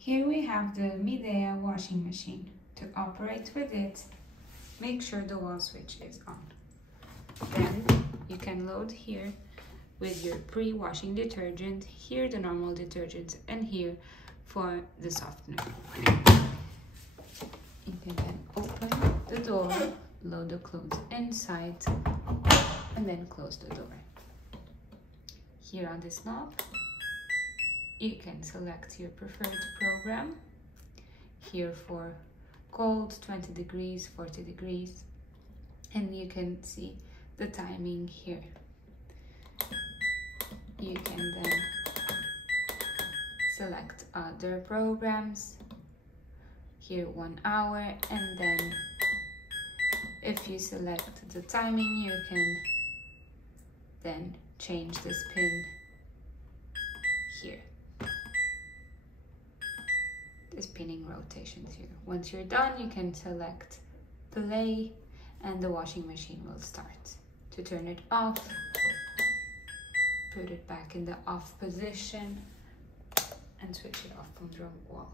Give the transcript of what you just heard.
Here we have the Midea washing machine. To operate with it, make sure the wall switch is on. Then you can load here with your pre-washing detergent, here the normal detergent, and here for the softener. You can then open the door, load the clothes inside, and then close the door. Here on this knob, you can select your preferred program. Here for cold, 20 degrees, 40 degrees, and you can see the timing here. You can then select other programs. Here 1 hour, and then if you select the timing, you can then change the spin here. The spinning rotations here. Once you're done, you can select play and the washing machine will start. To turn it off, put it back in the off position and switch it off from the wall.